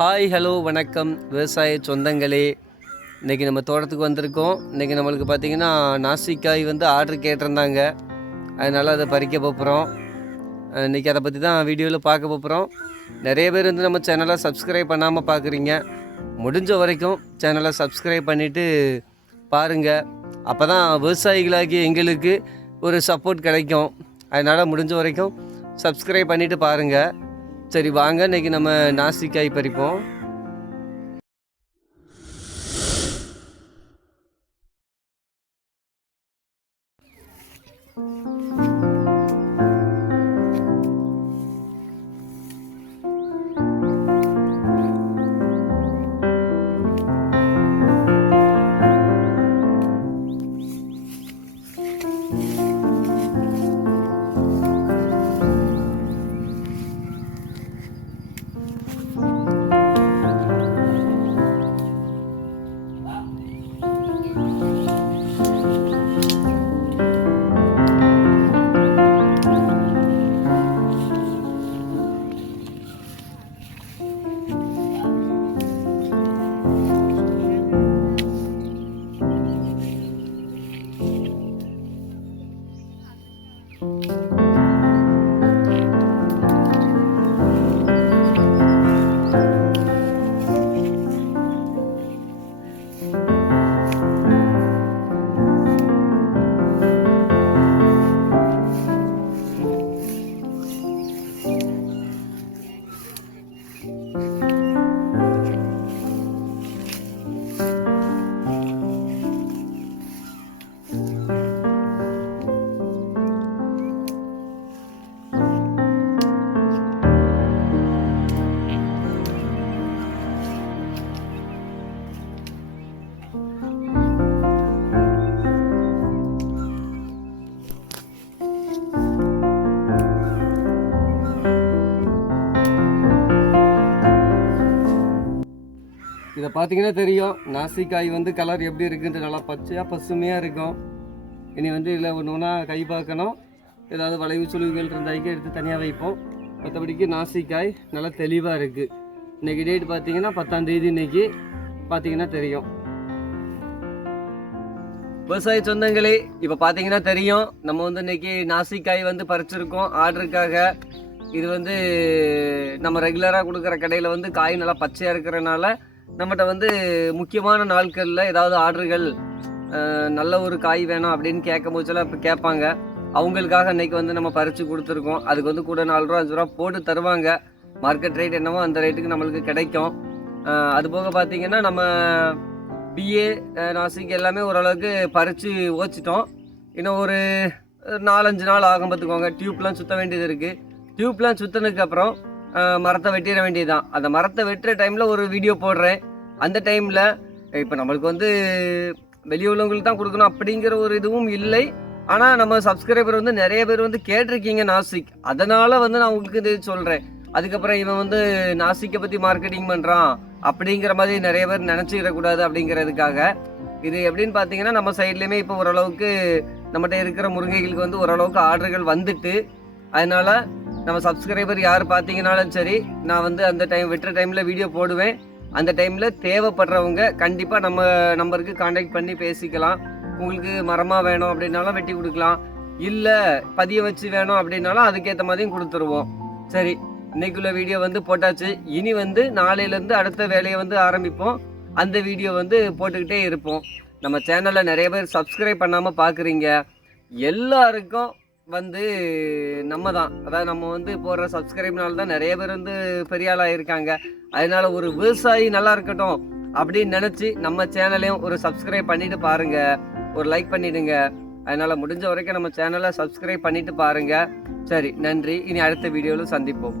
Hi hello வணக்கம் விவசாய சொந்தங்களே. இன்றைக்கி நம்ம தோட்டத்துக்கு வந்திருக்கோம். இன்றைக்கி நம்மளுக்கு பார்த்திங்கன்னா நாசிக்காய் ஆர்டர் கேட்டிருந்தாங்க. அதனால் அதை பறிக்க போகிறோம். இன்றைக்கி அதை பற்றி தான் வீடியோவில் பார்க்க போகிறோம். நிறைய பேர் நம்ம சேனலை சப்ஸ்கிரைப் பண்ணாமல் பார்க்குறீங்க. முடிஞ்ச வரைக்கும் சேனலை சப்ஸ்கிரைப் பண்ணிவிட்டு பாருங்கள். அப்போ தான் விவசாயிகளாகி எங்களுக்கு ஒரு சப்போர்ட் கிடைக்கும். அதனால் முடிஞ்ச வரைக்கும் சப்ஸ்கிரைப் பண்ணிவிட்டு பாருங்கள். சரி வாங்க, இன்றைக்கி நம்ம நாசிக்காய் பறிப்போம். இதை பார்த்தீங்கன்னா தெரியும், நாசிக்காய் கலர் எப்படி இருக்குன்ட்டு நல்லா பச்சையாக பசுமையாக இருக்கும். இனி இதில் ஒன்று ஒன்றா கை பார்க்கணும். ஏதாவது வளைவு சுழிவுகள் இருந்தாய்க்கு எடுத்து தனியாக வைப்போம். மற்றபடிக்கு நாசிக்காய் நல்லா தெளிவாக இருக்குது. இன்றைக்கி டேட் பார்த்தீங்கன்னா 10ஆம் தேதி. இன்றைக்கி பார்த்தீங்கன்னா தெரியும். விவசாய சொந்தங்களே, இப்போ பார்த்தீங்கன்னா தெரியும், நம்ம இன்றைக்கி நாசிக்காய் பறிச்சிருக்கோம் ஆர்டருக்காக. இது நம்ம ரெகுலராக கொடுக்குற கடையில் காய் நல்லா பச்சையாக இருக்கிறனால நம்மகிட்ட முக்கியமான நாட்களில் ஏதாவது ஆர்டர்கள் நல்ல ஒரு காய் வேணும் அப்படின்னு கேட்கும் போச்செல்லாம் இப்போ கேட்பாங்க. அவங்களுக்காக இன்றைக்கி நம்ம பறித்து கொடுத்துருக்கோம். அதுக்கு கூட 4 ரூபா 5 ரூபா போட்டு தருவாங்க. மார்க்கெட் ரேட் என்னவோ அந்த ரேட்டுக்கு நம்மளுக்கு கிடைக்கும். அதுபோக பார்த்திங்கன்னா நம்ம பிஏ நாசிக் எல்லாமே ஓரளவுக்கு பறித்து ஓச்சிட்டோம். இன்னும் ஒரு 4-5 நாள் ஆகும் பார்த்துக்கோங்க. டியூப்லாம் சுற்ற வேண்டியது இருக்குது. டியூப்லாம் சுற்றினதுக்கப்புறம் மரத்தை வெட்டிட வேண்டியதுதான். அந்த மரத்தை வெட்டுற டைமில் ஒரு வீடியோ போடுறேன். அந்த டைமில் இப்போ நம்மளுக்கு வெளியே உள்ளவங்களுக்கு தான் கொடுக்கணும் அப்படிங்கிற ஒரு இதுவும் இல்லை. ஆனால் நம்ம சப்ஸ்கிரைபர் நிறைய பேர் கேட்டிருக்கீங்க நாசிக். அதனால் நான் உங்களுக்கு இது சொல்கிறேன். அதுக்கப்புறம் இவன் நாசிக்கை பற்றி மார்க்கெட்டிங் பண்ணுறான் அப்படிங்கிற மாதிரி நிறைய பேர் நினச்சிக்கிடக்கூடாது அப்படிங்கிறதுக்காக. இது எப்படின்னு பார்த்தீங்கன்னா, நம்ம சைட்லேயுமே இப்போ ஓரளவுக்கு நம்மகிட்ட இருக்கிற முருங்கைகளுக்கு ஓரளவுக்கு ஆர்டர்கள் வந்துட்டு, அதனால் நம்ம சப்ஸ்கிரைபர் யார் பார்த்தீங்கன்னாலும் சரி, நான் அந்த டைம் வெட்டுற டைமில் வீடியோ போடுவேன். அந்த டைமில் தேவைப்படுறவங்க கண்டிப்பாக நம்ம நம்பருக்கு காண்டாக்ட் பண்ணி பேசிக்கலாம். உங்களுக்கு மரமாக வேணும் அப்படின்னாலும் வெட்டி கொடுக்கலாம், இல்லை பதிய வச்சு வேணும் அப்படின்னாலும் அதுக்கேற்ற மாதிரியும் கொடுத்துருவோம். சரி, இன்னைக்குள்ள வீடியோ போட்டாச்சு. இனி நாளையிலேருந்து அடுத்த வேலையை ஆரம்பிப்போம். அந்த வீடியோ போட்டுக்கிட்டே இருப்போம். நம்ம சேனலில் நிறைய பேர் சப்ஸ்கிரைப் பண்ணாமல் பார்க்குறீங்க. எல்லாருக்கும் நம்ம தான், அதாவது நம்ம போடுற சப்ஸ்கிரைப்னால தான் நிறைய பேர் பெரிய ஆளாக இருக்காங்க. அதனால ஒரு விவசாயி நல்லா இருக்கட்டும் அப்படின்னு நினச்சி நம்ம சேனலையும் ஒரு சப்ஸ்கிரைப் பண்ணிட்டு பாருங்க, ஒரு லைக் பண்ணிடுங்க. அதனால முடிஞ்ச வரைக்கும் நம்ம சேனலை சப்ஸ்கிரைப் பண்ணிட்டு பாருங்க. சரி, நன்றி. இனி அடுத்த வீடியோவில் சந்திப்போம்.